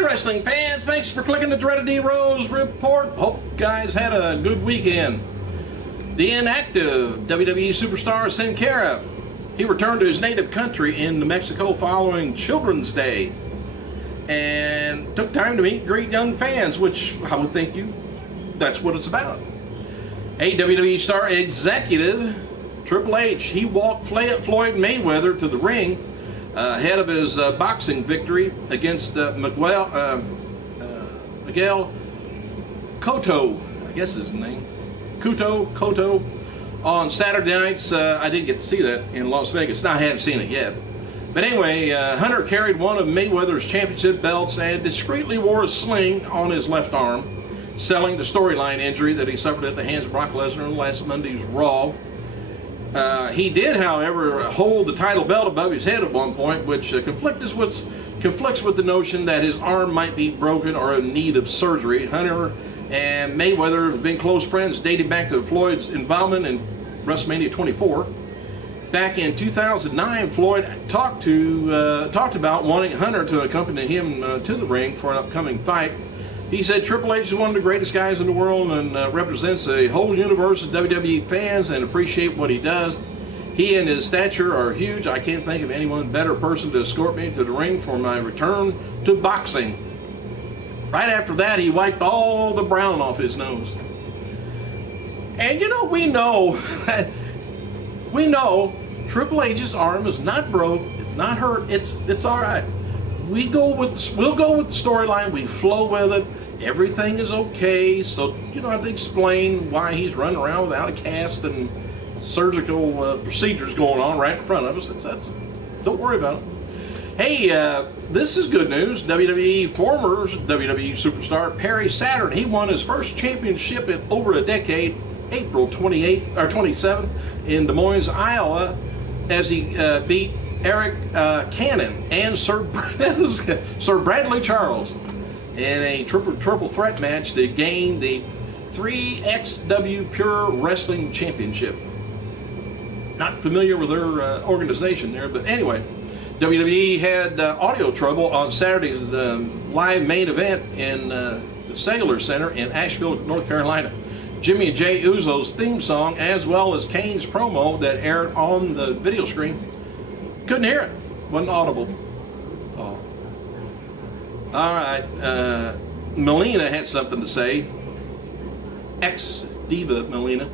Hi wrestling fans, thanks for clicking the Dreaded D Rose report. Hope you guys had a good weekend. The inactive WWE superstar Sin Cara, he returned to his native country in New Mexico following Children's Day and took time to meet great young fans, which I would think that's what it's about. A WWE star executive, Triple H, he walked Floyd Mayweather to the ring ahead of his boxing victory against Miguel Cotto, I guess is his name, Cotto, on Saturday nights. I didn't get to see that in Las Vegas. Now, I haven't seen it yet. But anyway, Hunter carried one of Mayweather's championship belts and discreetly wore a sling on his left arm, selling the storyline injury that he suffered at the hands of Brock Lesnar in last Monday's Raw. He did, however, hold the title belt above his head at one point, which conflicts with the notion that his arm might be broken or in need of surgery. Hunter and Mayweather have been close friends dating back to Floyd's involvement in WrestleMania 24. Back in 2009, Floyd talked about wanting Hunter to accompany him to the ring for an upcoming fight. He said Triple H is one of the greatest guys in the world and represents a whole universe of WWE fans and appreciate what he does. He and his stature are huge. I can't think of anyone better person to escort me to the ring for my return to boxing. Right after that, he wiped all the brown off his nose. And we know Triple H's arm is not broke, it's not hurt, it's all right. We'll go with the storyline, we flow with it. Everything is okay, so you don't have to explain why he's running around without a cast and surgical procedures going on right in front of us. Don't worry about it. Hey, this is good news. former WWE superstar Perry Saturn, he won his first championship in over a decade, April 27th in Des Moines, Iowa, as he beat Eric Cannon and Sir Bradley Charles in a triple threat match to gain the 3XW Pure Wrestling Championship. Not familiar with their organization there, but anyway, WWE had audio trouble on Saturday's live main event in the Cellular Center in Asheville, North Carolina. Jimmy and Jay Uso's theme song, as well as Kane's promo that aired on the video screen, couldn't hear it. Wasn't audible. Oh. All right. Melina had something to say. Ex-diva Melina.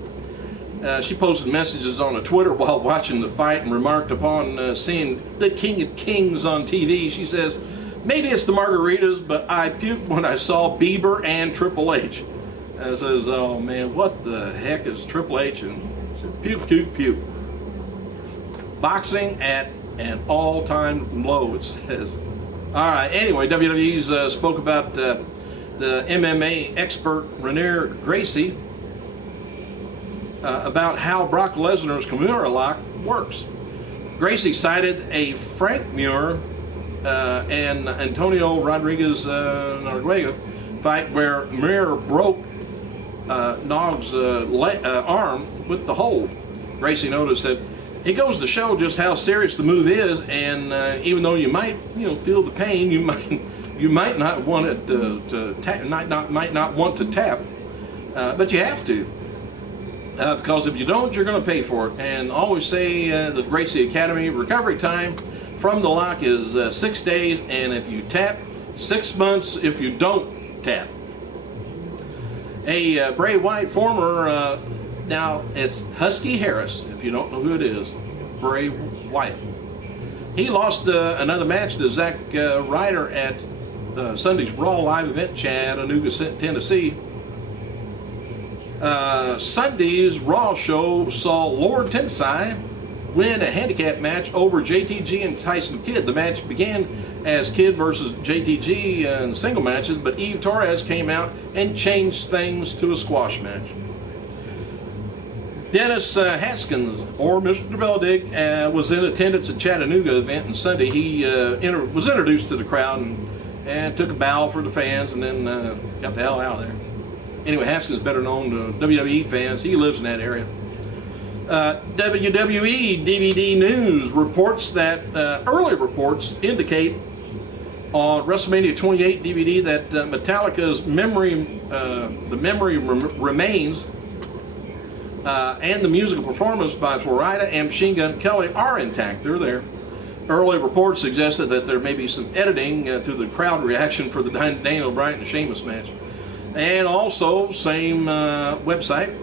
She posted messages on Twitter while watching the fight and remarked upon seeing the King of Kings on TV. She says, "Maybe it's the margaritas, but I puked when I saw Bieber and Triple H." And says, "Oh man, what the heck is Triple H?" And said, "Puke, puke, puke." Boxing at an all-time low, it says. All right, anyway, WWE's spoke about the MMA expert Renier Gracie about how Brock Lesnar's Kimura lock works. Gracie cited a Frank Muir and Antonio Rodriguez Noriega fight where Muir broke Nog's arm with the hold. Gracie noticed that it goes to show just how serious the move is, and even though you might, feel the pain, you might not want it to tap, might not want to tap, but you have to, because if you don't, you're going to pay for it. And always say the Gracie Academy recovery time from the lock is 6 days, and if you tap, 6 months if you don't tap. A Bray Wyatt former. Now, it's Husky Harris, if you don't know who it is, Bray Wyatt. He lost another match to Zack Ryder at Sunday's Raw live event in Chattanooga, Tennessee. Sunday's Raw show saw Lord Tensai win a handicap match over JTG and Tyson Kidd. The match began as Kidd versus JTG in single matches, but Eve Torres came out and changed things to a squash match. Dennis Haskins, or Mr. DeVeldig, was in attendance at Chattanooga event on Sunday. He was introduced to the crowd and took a bow for the fans, and then got the hell out of there. Anyway, Haskins is better known to WWE fans. He lives in that area. WWE DVD News reports that early reports indicate on WrestleMania 28 DVD that Metallica's The Memory Remains, and the musical performance by Florida and Machine Gun Kelly are intact. They're there. Early reports suggested that there may be some editing to the crowd reaction for the Daniel Bryan and Sheamus match. And also, same website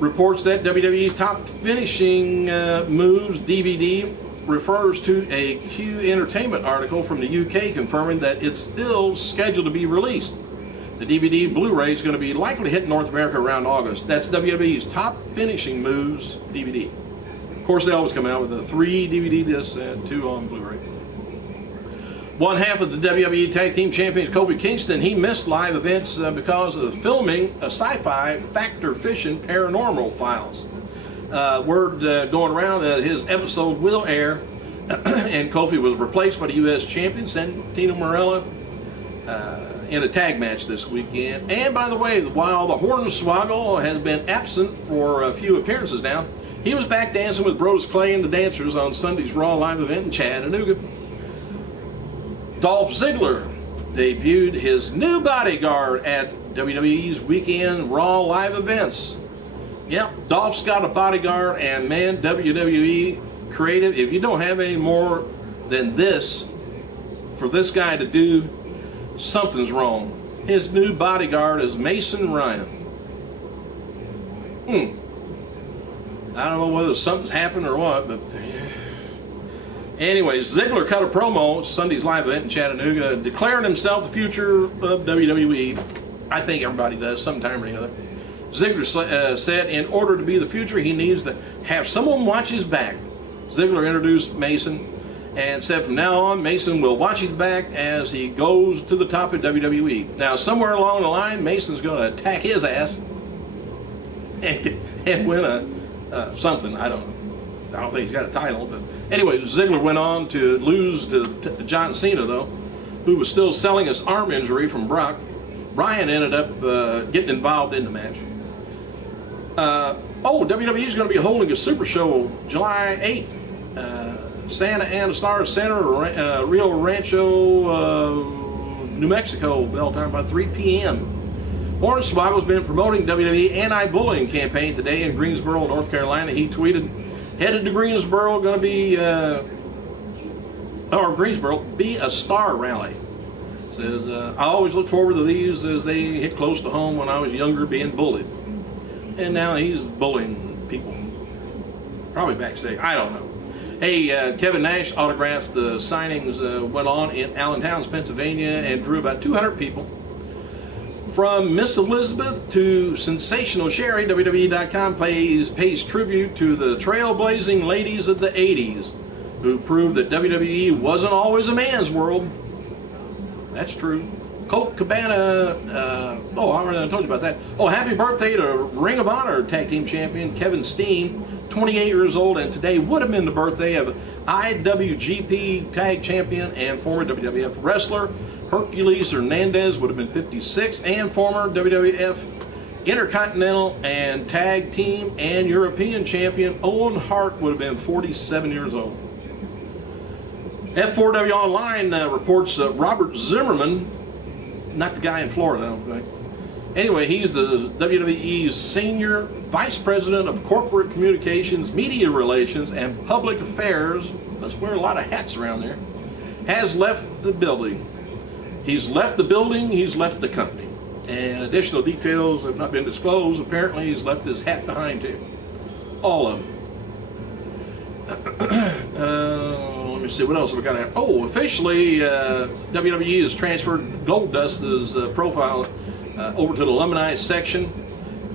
reports that WWE's Top Finishing Moves DVD refers to a Q Entertainment article from the UK confirming that it's still scheduled to be released. The DVD Blu-ray is going to be likely hit North America around August. That's WWE's Top Finishing Moves DVD. Of course, they always come out with the 3 DVD discs and 2 on Blu-ray. One half of the WWE Tag Team Champions, Kofi Kingston, he missed live events because of filming a sci-fi Factor Fishing Paranormal Files. Word going around that his episode will air, and Kofi was replaced by the U.S. champion, Santino Marella, in a tag match this weekend. And by the way, while the Hornswoggle has been absent for a few appearances now, he was back dancing with Brodus Clay and the Dancers on Sunday's Raw live event in Chattanooga. Dolph Ziggler debuted his new bodyguard at WWE's weekend Raw live events. Yep, Dolph's got a bodyguard, and man, WWE creative, if you don't have any more than this for this guy to do, something's wrong. His new bodyguard is Mason Ryan. I don't know whether something's happened or what, but anyway, Ziggler cut a promo at Sunday's live event in Chattanooga, declaring himself the future of WWE. I think everybody does sometime or another. Ziggler said in order to be the future, he needs to have someone watch his back. Ziggler introduced Mason and said from now on, Mason will watch his back as he goes to the top of WWE. Now, somewhere along the line, Mason's going to attack his ass and win a something. I don't know. I don't think he's got a title. But anyway, Ziggler went on to lose to John Cena, though, who was still selling his arm injury from Brock. Bryan ended up getting involved in the match. WWE is going to be holding a Super Show July 8th. Santa Ana Star Center, Rio Rancho, New Mexico, bell time about 3 p.m. Hornswoggle's been promoting WWE anti-bullying campaign today in Greensboro, North Carolina. He tweeted, headed to Greensboro, going to be, Greensboro, be a star rally. Says, I always look forward to these as they hit close to home when I was younger being bullied. And now he's bullying people. Probably backstage. I don't know. Hey, Kevin Nash autographs. The signings went on in Allentown, Pennsylvania, and drew about 200 people. From Miss Elizabeth to Sensational Sherry, wwed.com pays tribute to the trailblazing ladies of the 80s who proved that WWE wasn't always a man's world. That's true. Colt Cabana, I already told you about that. Oh, happy birthday to Ring of Honor Tag Team Champion Kevin Steen, 28 years old, and today would have been the birthday of IWGP Tag Champion and former WWF wrestler Hercules Hernandez, would have been 56, and former WWF Intercontinental and Tag Team and European Champion Owen Hart would have been 47 years old. F4W Online reports Robert Zimmerman, not the guy in Florida, I don't think. Anyway, he's the WWE's Senior Vice President of Corporate Communications, Media Relations, and Public Affairs. Let's wear a lot of hats around there. Has left the building. He's left the building, he's left the company. And additional details have not been disclosed. Apparently, he's left his hat behind too. All of them. Let me see, what else have we got here? Oh, officially, WWE has transferred Goldust's profile over to the Luminize section.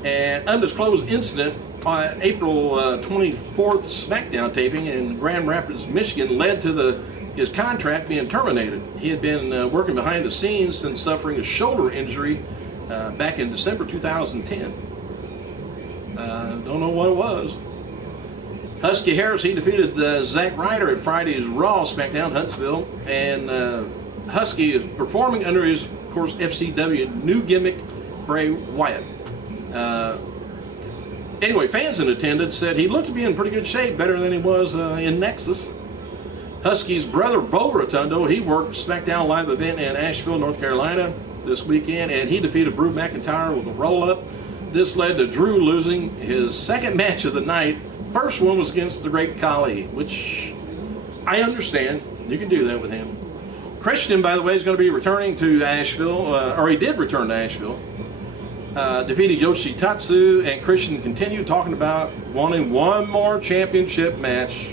An undisclosed incident on April 24th SmackDown taping in Grand Rapids, Michigan led to his contract being terminated. He had been working behind the scenes since suffering a shoulder injury back in December 2010. Don't know what it was. Husky Harris, he defeated Zack Ryder at Friday's Raw SmackDown Huntsville, and Husky is performing under his, of course, FCW new gimmick, Bray Wyatt. Anyway, fans in attendance said he looked to be in pretty good shape, better than he was in Nexus. Husky's brother, Bo Rotundo, he worked SmackDown Live event in Asheville, North Carolina this weekend, and he defeated Drew McIntyre with a roll-up. This led to Drew losing his second match of the night. First one was against the Great Khali, which I understand. You can do that with him. Christian, by the way, is going to be returning to Asheville, or he did return to Asheville. Defeated Yoshitatsu, and Christian continued talking about wanting one more championship match.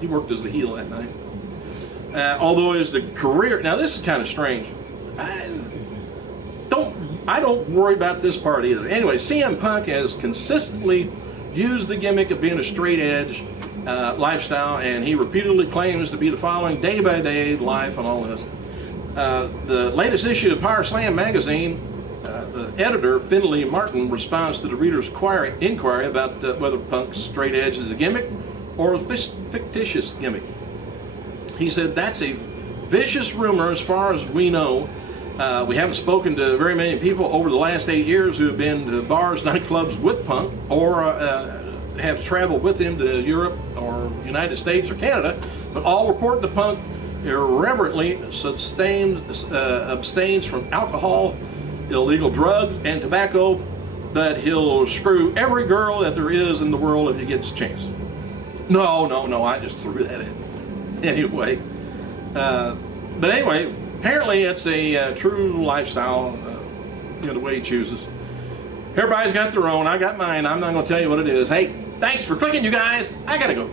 He worked as the heel that night. Although as the career, now this is kind of strange. I don't worry about this part either. Anyway, CM Punk has consistently used the gimmick of being a straight edge lifestyle, and he repeatedly claims to be the following day by day life and all this. The latest issue of Power Slam magazine, the editor, Finley Martin, responds to the reader's inquiry about whether Punk's straight edge is a gimmick or a fictitious gimmick. He said, "That's a vicious rumor as far as we know. We haven't spoken to very many people over the last 8 years who have been to bars, nightclubs with Punk, or have traveled with him to Europe or United States or Canada, but all report the Punk irreverently abstains from alcohol, illegal drugs, and tobacco, but he'll screw every girl that there is in the world if he gets a chance." No, I just threw that in. Anyway, but anyway, apparently it's a true lifestyle, the way he chooses. Everybody's got their own. I got mine. I'm not going to tell you what it is. Hey, thanks for clicking, you guys. I got to go.